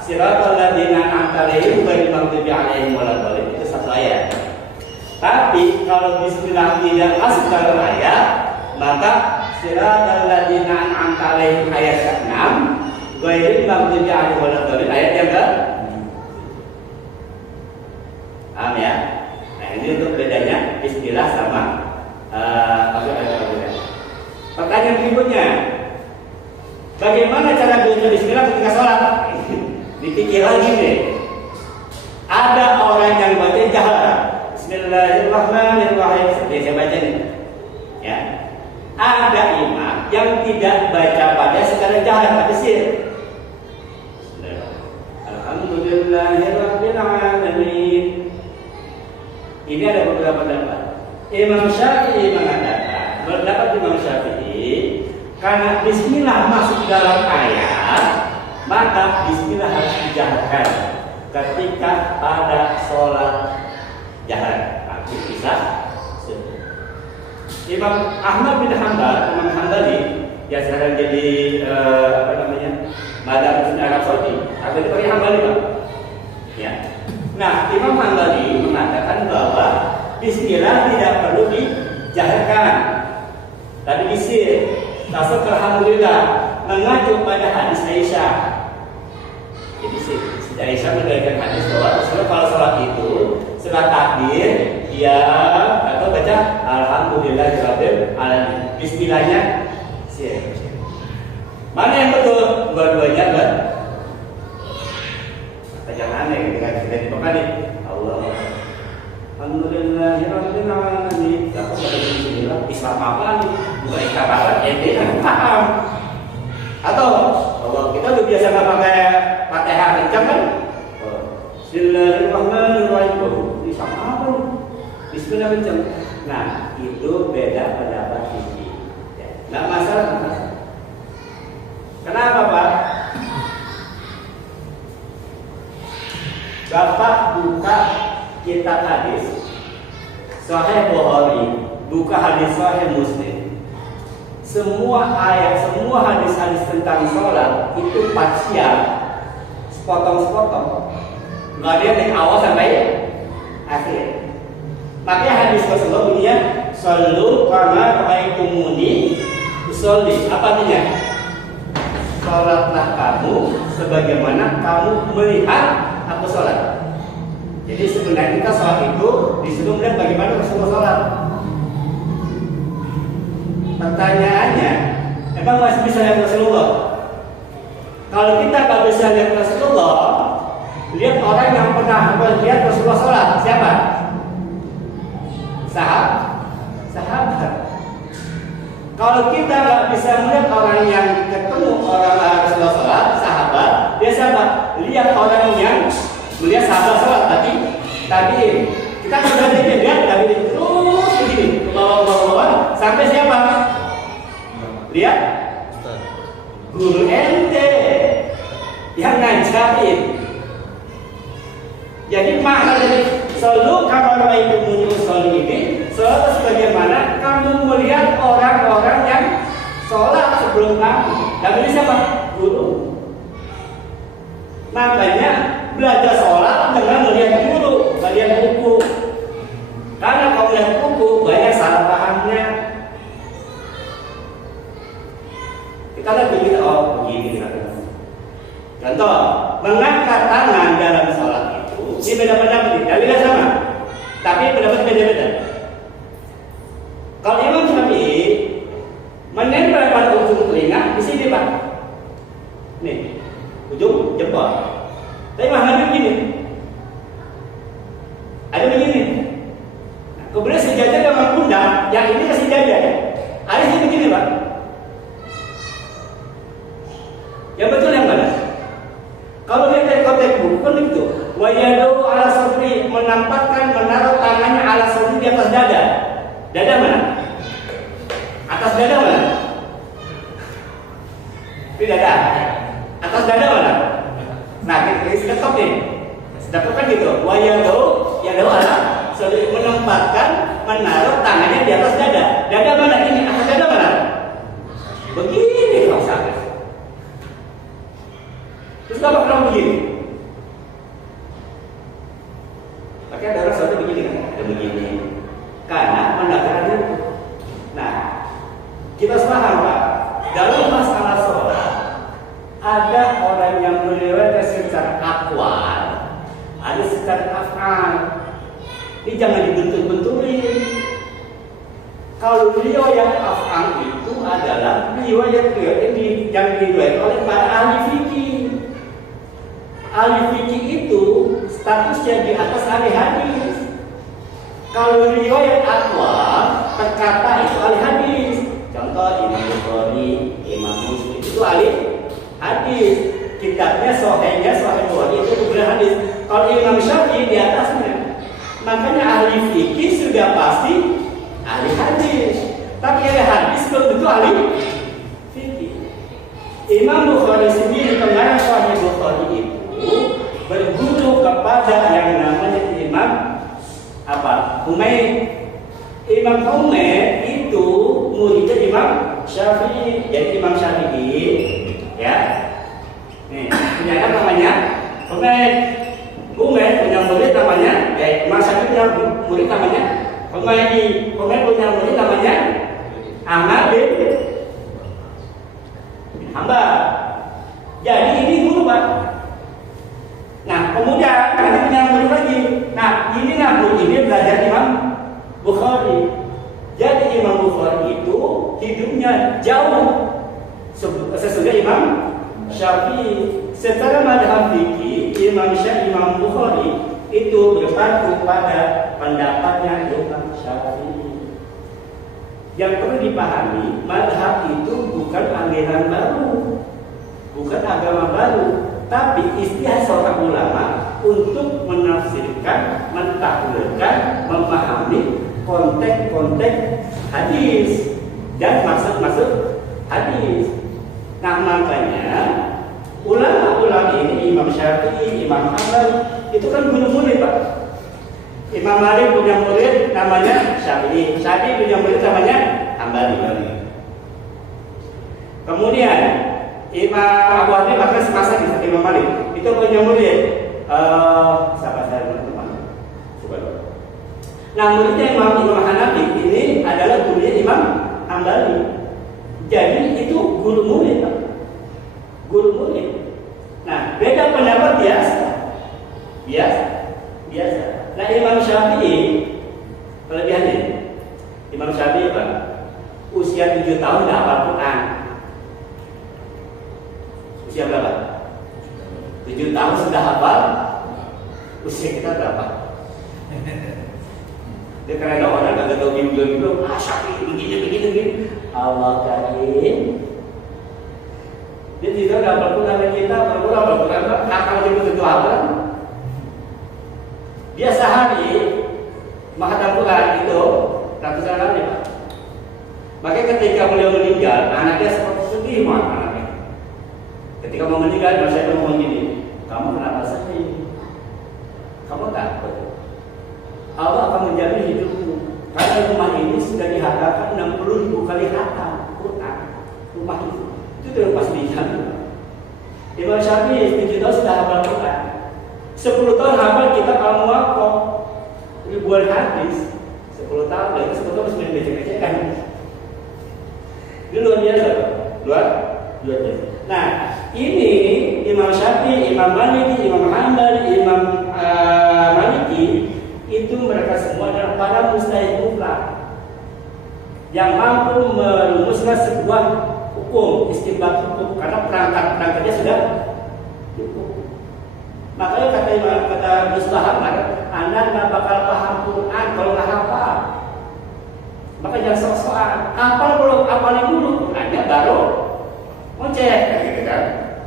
siratal ladzina an'amta 'alaihim ghairil maghdubi 'alaihim waladdallin, itu satu ayat. Tapi kalau bismillah tidak masuk dalam ayat, maka siratal ladzina an'amta 'alaihim ayat 6, ghairil maghdubi 'alaihim waladdallin ayat yang ke? Paham ya? Nah, ini untuk bedanya bismillah sama pertanyaan berikutnya, bagaimana cara baca bismillah ketika sholat? Dipikir lagi deh. Ada orang yang baca jahar, Bismillahirrahmanirrahim, seperti saya baca nih, ya. Ada imam yang tidak baca pada secara jahar, tapi sir. Alhamdulillahirabbil alamin. Ini ada beberapa pendapat. Imam Syafi'i mengatakan, pendapat Imam Syafi'i, karena bismillah masuk dalam ayat, maka bismillah harus dijaharkan ketika ada sholat jahar. Nanti bisa. Imam Ahmad bin Hanbal, Imam Hanbali, yang sekarang jadi mazhab Arab Saudi, atau dipakai Hanbali, Pak. Ya. Nah, Imam Hanbali mengatakan bahwa bismillah tidak perlu dijaharkan, tapi disir. Masuk alhamdulillah mengacu pada hadis Aisyah. Jadi si Aisyah mengatakan hadis bahwa kalau sholat itu setelah takbir dia atau baca alhamdulillahirabbil alamin. Bismillahnya sir. Mana yang betul? Dua-duanya kan? Jangan aneh ketika kita dipekani Allah alhamdulillahirabbil alamin. Kalau baca bismillah Islam apa nih? Bukan ikaran ente kan paham. Atau Allah kita udah biasa nggak pakai Fatihah kencang kan? Bismillahirrahmanirrahim. Ini sama apa nih? Bismillah kencang. Nah, itu beda pendapat fikih. Ya, nggak masalah. Kenapa, Pak? Bapak buka kitab hadis Sahih Bukhari, buka hadis Sahih Muslim. Semua ayat, semua hadis-hadis tentang sholat itu parsial, sepotong-sepotong. Nggak ada yang dari awal sampai akhir. Makanya hadis Rasulullah bunyinya, "Shallu kama ra'aitumuni usolli." Apa artinya? Sholatlah kamu sebagaimana kamu melihat aku sholat. Jadi sebenarnya kita sholat itu disuruh melihat bagaimana Rasulullah sholat. Pertanyaannya, emang masih bisa lihat Rasulullah? Kalau kita nggak bisa lihat Rasulullah, lihat orang yang pernah lihat Rasulullah sholat, siapa? Sahabat. Kalau kita nggak bisa melihat orang yang ketemu orang Rasulullah sholat, sahabat, dia siapa? Lihat orang yang melihat sahabat sholat, tapi kita nggak bisa lihat, tapi terus begini, ke bawah, sampai siapa? Lihat guru ente yang ngajarin. Jadi makna dari selalu kabar itu muncul ini selalu sebagaimana kamu melihat orang-orang yang sholat sebelum kamu. Dan ini siapa? Guru. Makanya belajar sholat dengan melihat guru, melihat buku. Karena kalau melihat buku banyak salah pahamnya. Kita lihat begini, oh begini. Contoh, mengangkat tangan dalam sholat itu, ini beda-beda nih, dalilnya sama, tapi pendapat beda-beda. Kalau Imam Syafi'i menempel pada ujung telinga di sini, Pak. Nih, ujung jempol. Tapi Muhammad begini. Ada begini. Nah, kemudian sejajar dengan pundak, yang ini kasih sejajar. Ada sini begini, Pak. Yang betul yang mana? Kalau lihat dari konteks buku kan begitu. Wa yadu ala sadri, menampakkan menaruh tangannya ala sadri di atas dada. Dada mana? Atas dada mana? Di dada. Atas dada mana? Nah, kita stop nih. Dapat kan gitu. Wa yadu ala sadri, menempatkan menaruh tangannya di atas dada. Dada mana ini? Atas dada mana? Begini kalau sampai. Terus kenapa begini? secara af'al. Ini jangan dibentur-benturin. Kalau riwayat af'al itu adalah riwayat ini yang diriwayatkan oleh para ahli fikih. Ahli fikih itu statusnya di atas ahli hadis. Kalau riwayat aqwal terkata itu ahli hadis. Contoh Imam Bukhari, Imam Muslim itu ahli hadis. Kitabnya Sahihnya Sahih Bukhari itu bukan hadis. Kalau Imam Syafi'i di atasnya. Makanya ahli fikih sudah pasti ahli hadis. Tapi ahli hadis belum tentu ahli fikih. Imam Bukhari sendiri pengarang Sahih Bukhari itu berguru kepada yang namanya Imam Humaid. Imam Humaid itu muridnya Imam Syafi'i. Jadi Imam Syafi'i ya. Nih, punya anak namanya Humaid. Humaid punya murid namanya Imam Syafi'i punya murid namanya Humaidi. Humaid punya murid namanya Ahmad bin Hambal. Jadi ini guru, Pak. Nah, kemudian nanti punya murid lagi. Nah, ini murid ini belajar Imam Bukhari. Jadi Imam Bukhari itu hidupnya jauh sesudah Imam Syafi'i. Secara madhab fikih, Imam Bukhari itu berpaku pada pendapatnya Imam Syafi'i. Yang perlu dipahami, madhab itu bukan aliran baru, bukan agama baru, tapi istilah seorang ulama untuk menafsirkan, mentakwilkan, memahami konteks-konteks hadis dan maksud-maksud hadis. Nah, makanya ulama-ulama ini Imam Syafi'i, Imam Ahmad itu kan murid, Pak. Imam Malik punya murid namanya Syafi'i, Syafi'i punya murid namanya Hambali. Kemudian Imam Abu Hanifah bahkan semasa di Imam Malik itu punya murid siapa saya teman-teman. Nah, muridnya Imam Hanafi ini adalah gurunya Imam Hambali. Jadi itu guru murid, Pak. Guru murid. Nah, beda pendapat biasa. Nah, Imam Syafi'i kelebihannya, Imam Syafi'i, Pak, usia 7 tahun dah hafal Quran. Usia berapa? 7 tahun sudah hafal. Usia kita berapa? Dia karena orang kagak tahu bimbel, Syafi'i begini. Allah karim. Dia tidak dapat Quran kita, hafal Quran, akal dia tentu hafal. Dia sehari menghafal Quran itu ratusan kali, Pak. Makanya ketika beliau meninggal, anaknya seperti sedih, anaknya. Ketika mau meninggal, saya ngomong gini, kamu kenapa sedih? Kamu takut? Allah akan menjamin hidupmu. Karena rumah ini sudah dihatamkan 60.000 kali hatam Quran. Rumah itu tidak pasti dijamin. Imam Syafi'i 7 tahun sudah hafal Quran. 10 tahun hafal kita kalau muwaqqaf. Ribuan hadis. 10 tahun, dari 10 tahun harus baca-bacakan. Ini luar biasa, luar biasa. Nah, ini Imam Syafi'i, Imam Maliki, Imam Hambali, Imam Maliki itu mereka semua adalah para mujtahid mutlak yang mampu merumuskan sebuah hukum, istinbat hukum, karena perangkat-perangkatnya sudah cukup. Makanya kata Musbah Ahmad, Anda nggak bakal paham Quran kalau nggak hafal. Maka jangan sok-sokan. Hafal belum, hafalin dulu Qurannya baru ngecek, gitu kan?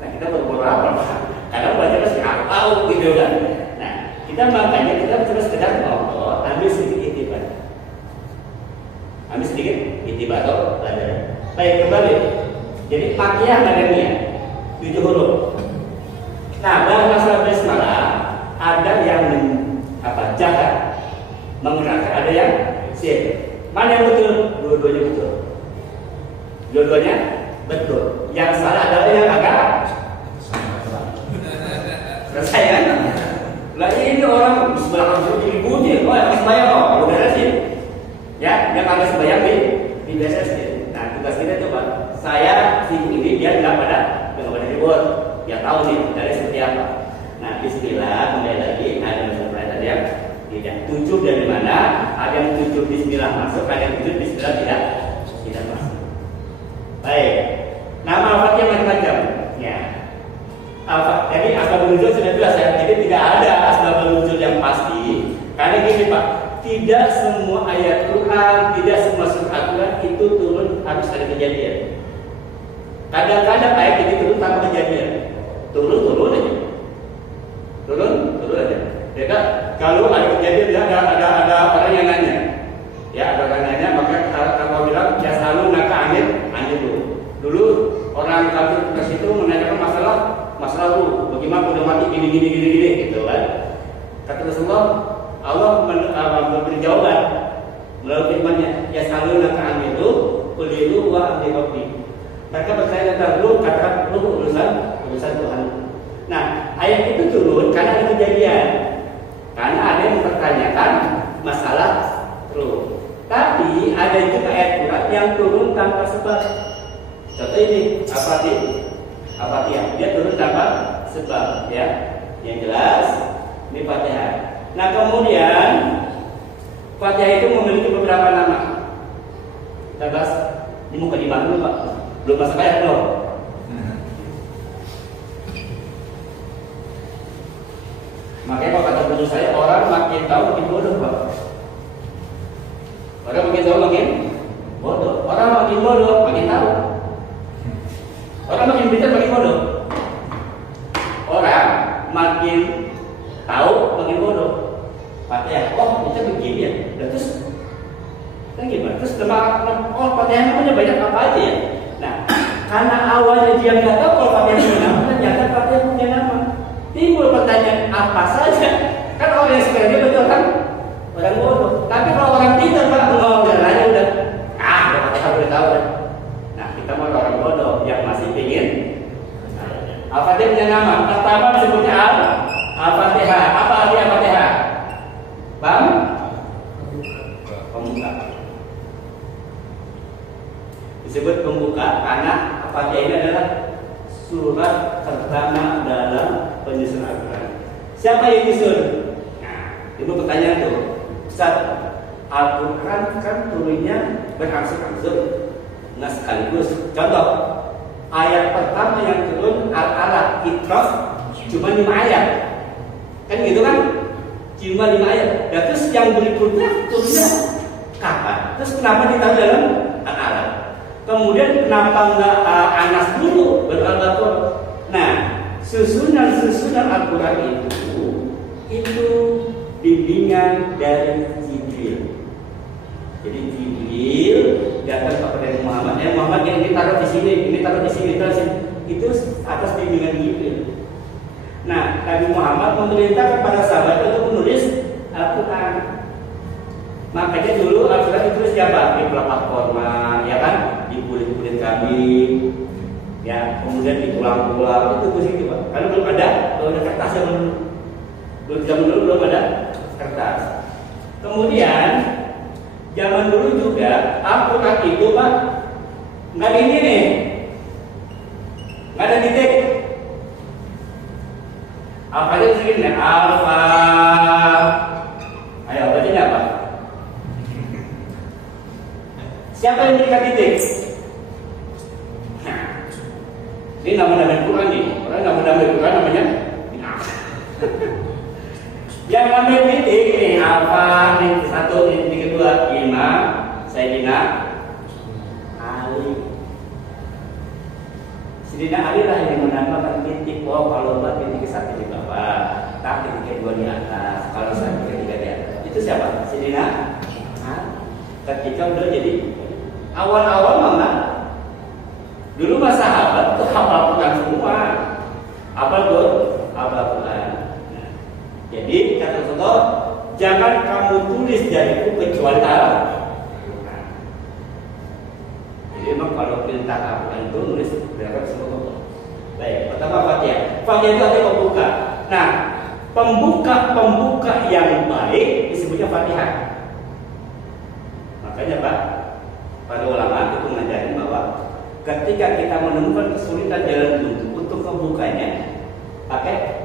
Nah, kita baru hafal, kadang baca masih hafal gitu kan? Nah, kita makanya kita terus sekedar ngobrol, ambil sedikit itibar. Ambil sedikit itibar atau pelajaran. Baik, kembali. Jadi Makkiyah Madaniyah 7 huruf. Nah, dalam masalah basmalah ada yang jahat, menggunakan, ada yang sihir. Mana yang betul? Dua-duanya betul. Dua-duanya betul. Yang salah adalah yang agak selesai kan? Lah ini orang sebelum jadi bunyi, yang sembahyang udah sih. Ya, dia kagak sembahyang di BSSD. Nah, tugas kita coba. Saya sibuk ini dia nggak pada ribut. Dia tahu nih dari seperti apa. Nah, bismillah, kembali lagi ada bismillah masuk, ada yang tujuh bismillah tidak masuk. Baik. Nama al-fatihah macam-macam. Ya. Jadi asbabun nuzul sudah jelas ya. Jadi tidak ada asbabun nuzul yang pasti. Karena gini Pak, tidak semua ayat Quran, tidak semua surat Al-Quran itu turun harus ada kejadian. Kadang-kadang ayat ini turun tanpa kejadian. Turun aja. Turun aja. Ya kan? Kalau ada kejadian ada orang yang nanya. Ya, ada orang nanya, maka kalau bilang ya selalu naka angin dulu. Dulu orang kafir ke situ menanyakan masalah dulu, bagaimana udah mati gini gitu kan. Kata Rasulullah, Allah memberi jawaban melalui firman-Nya, ya selalu naka angin dulu, kulilu wa amri rabbi. Mereka bertanya tentang ruh, katakan ruh urusan Tuhan. Nah, ayat itu turun karena ada kejadian. Karena ada yang mempertanyakan masalah ruh. Tapi ada juga ayat Quran yang turun tanpa sebab. Contoh ini, Al-Fatihah. Dia turun tanpa sebab, ya. Yang jelas ini Fatihah. Nah, kemudian Fatihah itu memiliki beberapa nama. Kita bahas di muka di dulu, Pak. Belum masuk ayat loh. Makanya Pak kata guru saya, orang makin tahu makin bodoh, Pak. Orang makin tahu makin bodoh. Orang makin bodoh makin tahu. Orang makin pintar makin bodoh. Orang makin tahu makin bodoh. Fatihah, oh bisa begini ya. Dan terus kan gimana? Terus Fatihah namanya banyak apa aja ya? Nah, karena awalnya dia nggak tahu kalau Fatihah punya nama, ternyata Fatihah punya nama. Timbul pertanyaan apa saja? Kan orang yang sebenarnya betul kan orang bodoh. Tapi kalau orang pintar Pak, udah nanya udah Fatihah udah tahu dah. Nah, kita mau orang bodoh yang masih pingin. Al-Fatihah punya nama. Pertama disebutnya Al-Fatihah. Apa arti Al-Fatihah? Pembuka. Disebut pembuka karena Al-Fatihah ini adalah surat pertama dalam penyusunan Al-Quran. Siapa yang nyusun? Nah, itu pertanyaan tuh. Ustaz, Al-Quran kan turunnya berangsur-angsur, nggak sekaligus. Contoh, ayat pertama yang turun Al-Alaq, Iqra, cuma 5 ayat. Kan gitu kan? Cuma 5 ayat. Dan terus yang berikutnya turunnya kapan? Terus kenapa ditaruh dalam Al-Alaq? Kemudian kenapa nggak Anas dulu Al-Baqarah? Nah, susunan Al-Quran itu bimbingan dari Jibril. Jadi Jibril datang kepada Muhammad. Muhammad yang ini taruh di sini, ini taruh di sini, itu atas bimbingan Jibril. Nah, Nabi Muhammad memerintah kepada sahabat untuk menulis Al-Quran. Makanya dulu Al-Quran ditulis siapa? Di pelapak korma, ya kan? Di kulit-kulit kambing, ya, kemudian di tulang-tulang itu begitu Pak. Karena belum ada kertas zaman dulu belum ada kertas. Kemudian zaman dulu juga Al-Quran itu Pak nggak ada ini nih, nggak ada titik. Apa aja segini? Alfa. Ayo bacanya apa? Siapa yang memberikan titik? Nah, ini nama-nama Quran nih. Orang nama-nama Quran namanya yang namanya titik nih apa? Nih satu, ini kedua, Imam Sayyidina Ali. Sayyidina Ali lah yang menambahkan titik. Oh, kalau buat titik satu di bawah, tak titik dua di atas. Kalau satu tiga di atas. Itu siapa? Sayyidina Ali. Ketika udah jadi awal-awal mana? Dulu masa sahabat tuh hafal Quran semua. Apa tuh? Hafal Quran. Nah, jadi kata Rasulullah, jangan kamu tulis dariku kecuali Al-Quran. Jadi memang kalau perintah Al-Quran itu nulis berapa semua. Baik, pertama Fatihah. Fatihah itu artinya pembuka. Nah, pembuka yang baik disebutnya Fatihah. Makanya Pak, pada ulama itu mengajarkan bahwa ketika kita menemukan kesulitan jalan untuk membukanya, pakai